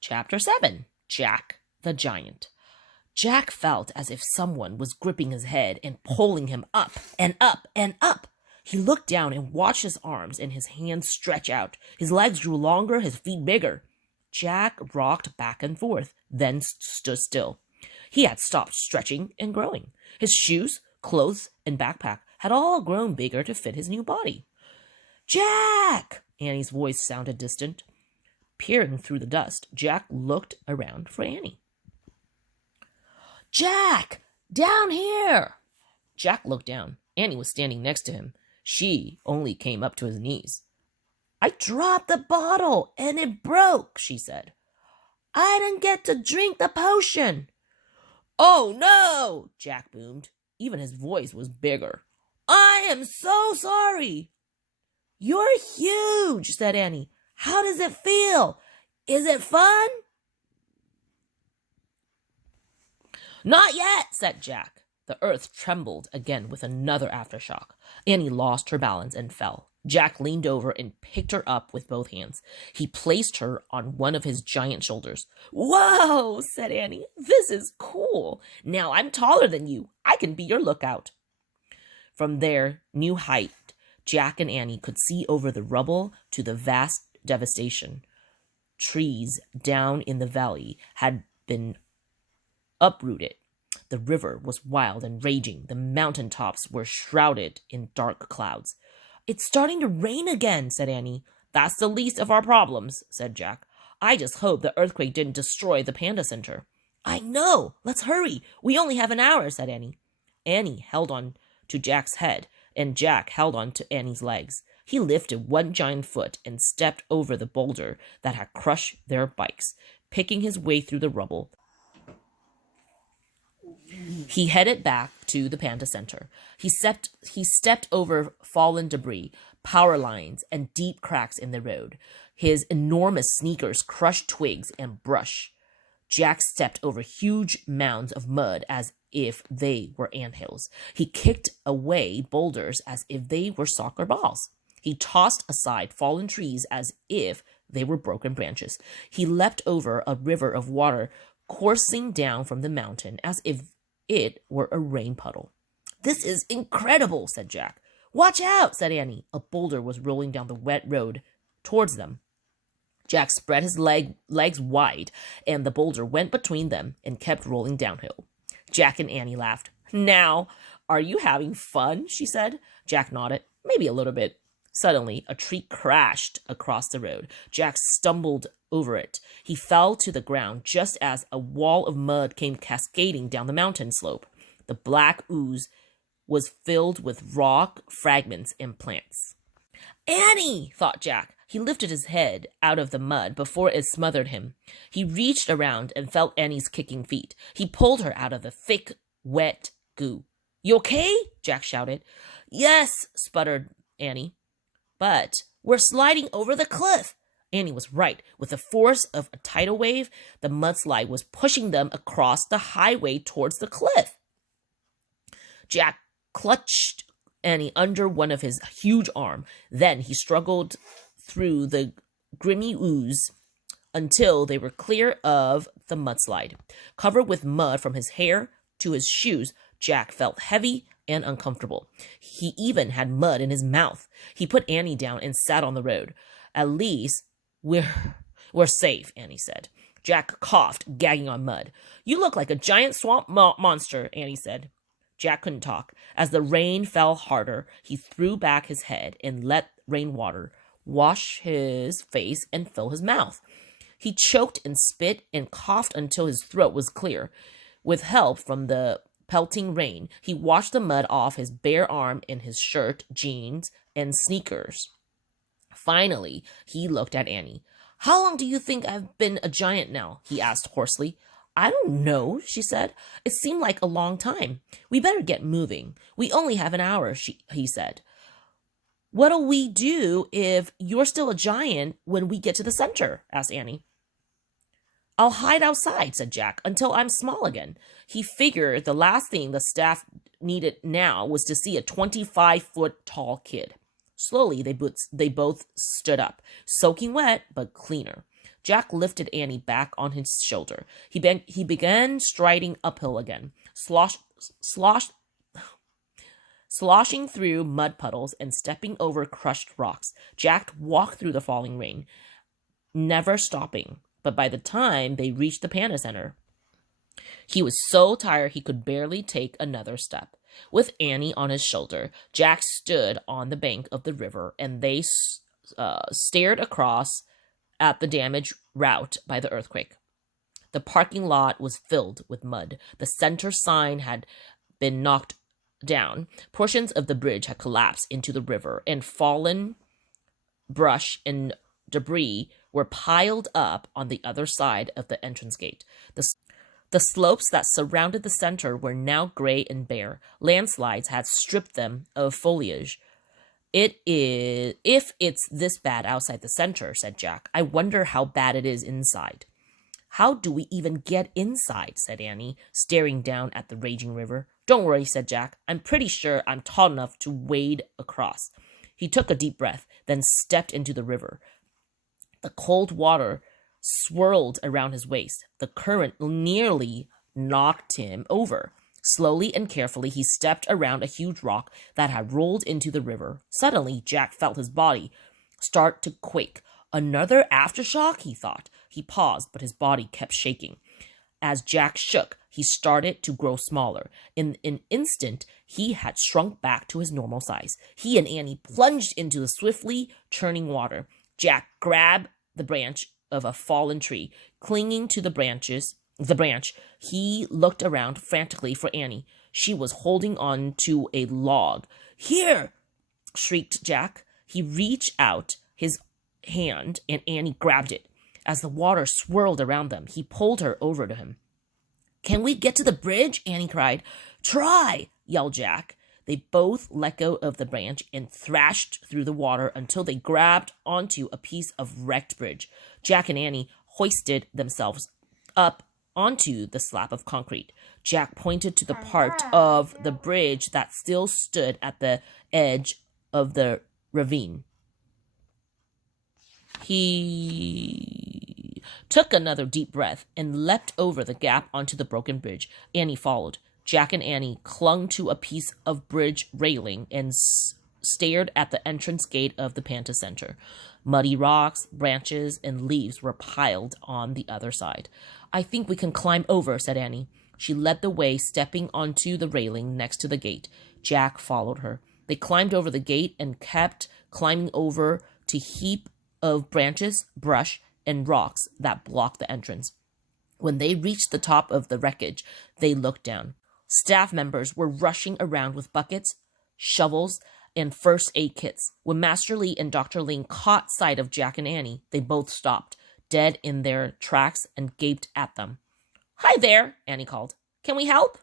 Chapter 7. Jack the Giant. Jack felt as if someone was gripping his head and pulling him up and up and up. He looked down and watched his arms and his hands stretch out. His legs grew longer, his feet bigger. Jack rocked back and forth, then stood still. He had stopped stretching and growing. His shoes, clothes, and backpack had all grown bigger to fit his new body. Jack! Annie's voice sounded distant. Peering through the dust, Jack looked around for Annie. Jack! Down here! Jack looked down. Annie was standing next to him. She only came up to his knees. I dropped the bottle and it broke, she said. I didn't get to drink the potion. Oh no, Jack boomed. Even his voice was bigger. I am so sorry. You're huge, said Annie. How does it feel? Is it fun? Not yet, said Jack. The earth trembled again with another aftershock. Annie lost her balance and fell. Jack leaned over and picked her up with both hands. He placed her on one of his giant shoulders. Whoa, said Annie. This is cool. Now I'm taller than you. I can be your lookout. From their new height, Jack and Annie could see over the rubble to the vast devastation. Trees down in the valley had been uprooted. The river was wild and raging. The mountain tops were shrouded in dark clouds. It's starting to rain again, said Annie. That's the least of our problems, said Jack. I just hope the earthquake didn't destroy the Panda Center. I know. Let's hurry. We only have an hour, said Annie. Annie held on to Jack's head, and Jack held on to Annie's legs. He lifted one giant foot and stepped over the boulder that had crushed their bikes, picking his way through the rubble. He headed back to the Panda Center. He stepped over fallen debris, power lines, and deep cracks in the road. His enormous sneakers crushed twigs and brush. Jack stepped over huge mounds of mud as if they were anthills. He kicked away boulders as if they were soccer balls. He tossed aside fallen trees as if they were broken branches. He leapt over a river of water coursing down from the mountain as if it were a rain puddle. This is incredible, said Jack. Watch out, said Annie. A boulder was rolling down the wet road towards them. Jack spread his legs wide, and the boulder went between them and kept rolling downhill. Jack and Annie laughed. Now, are you having fun? She said. Jack nodded. Maybe a little bit. Suddenly, a tree crashed across the road. Jack stumbled over it. He fell to the ground just as a wall of mud came cascading down the mountain slope. The black ooze was filled with rock, fragments, and plants. Annie, thought Jack. He lifted his head out of the mud before it smothered him. He reached around and felt Annie's kicking feet. He pulled her out of the thick, wet goo. You okay? Jack shouted. Yes, sputtered Annie. But we're sliding over the cliff. Annie was right. With the force of a tidal wave, the mudslide was pushing them across the highway towards the cliff. Jack clutched Annie under one of his huge arm. Then he struggled through the grimy ooze until they were clear of the mudslide. Covered with mud from his hair to his shoes, Jack felt heavy and uncomfortable. He even had mud in his mouth. He put Annie down and sat on the road. At least we're safe, Annie said. Jack coughed, gagging on mud. You look like a giant swamp monster, Annie said. Jack couldn't talk. As the rain fell harder, he threw back his head and let rainwater wash his face and fill his mouth. He choked and spit and coughed until his throat was clear. With help from the pelting rain, he washed the mud off his bare arm in his shirt, jeans, and sneakers. Finally, he looked at Annie. How long do you think I've been a giant now? He asked hoarsely. I don't know, she said. It seemed like a long time. We better get moving. We only have an hour, he said. What'll we do if you're still a giant when we get to the center? Asked Annie. I'll hide outside, said Jack, until I'm small again. He figured the last thing the staff needed now was to see a 25-foot tall kid. Slowly, they both stood up, soaking wet but cleaner. Jack lifted Annie back on his shoulder. He began striding uphill again, sloshing through mud puddles and stepping over crushed rocks. Jack walked through the falling rain, never stopping. But by the time they reached the Panda Center, he was so tired he could barely take another step. With Annie on his shoulder, Jack stood on the bank of the river, and they stared across at the damaged route by the earthquake. The parking lot was filled with mud. The center sign had been knocked down. Portions of the bridge had collapsed into the river, and fallen brush and debris were piled up on the other side of the entrance gate. The slopes that surrounded the center were now gray and bare. Landslides had stripped them of foliage. If it's this bad outside the center, said Jack, I wonder how bad it is inside. How do we even get inside, said Annie, staring down at the raging river. Don't worry, said Jack. I'm pretty sure I'm tall enough to wade across. He took a deep breath, then stepped into the river. The cold water swirled around his waist. The current nearly knocked him over. Slowly and carefully, he stepped around a huge rock that had rolled into the river. Suddenly, Jack felt his body start to quake. Another aftershock, he thought. He paused, but his body kept shaking. As Jack shook, he started to grow smaller. In an instant, he had shrunk back to his normal size. He and Annie plunged into the swiftly churning water. Jack grabbed the branch of a fallen tree. Clinging to the branch, he looked around frantically for Annie. She was holding on to a log. Here! Shrieked Jack. He reached out his hand, and Annie grabbed it. As the water swirled around them, he pulled her over to him. Can we get to the bridge? Annie cried. Try! Yelled Jack. They both let go of the branch and thrashed through the water until they grabbed onto a piece of wrecked bridge. Jack and Annie hoisted themselves up onto the slab of concrete. Jack pointed to the part of the bridge that still stood at the edge of the ravine. He took another deep breath and leapt over the gap onto the broken bridge. Annie followed. Jack and Annie clung to a piece of bridge railing and stared at the entrance gate of the Panda Center. Muddy rocks, branches, and leaves were piled on the other side. I think we can climb over, said Annie. She led the way, stepping onto the railing next to the gate. Jack followed her. They climbed over the gate and kept climbing over to heap of branches, brush, and rocks that blocked the entrance. When they reached the top of the wreckage, they looked down. Staff members were rushing around with buckets, shovels, and first aid kits. When Master Lee and Dr. Ling caught sight of Jack and Annie, they both stopped, dead in their tracks, and gaped at them. Hi there, Annie called. Can we help?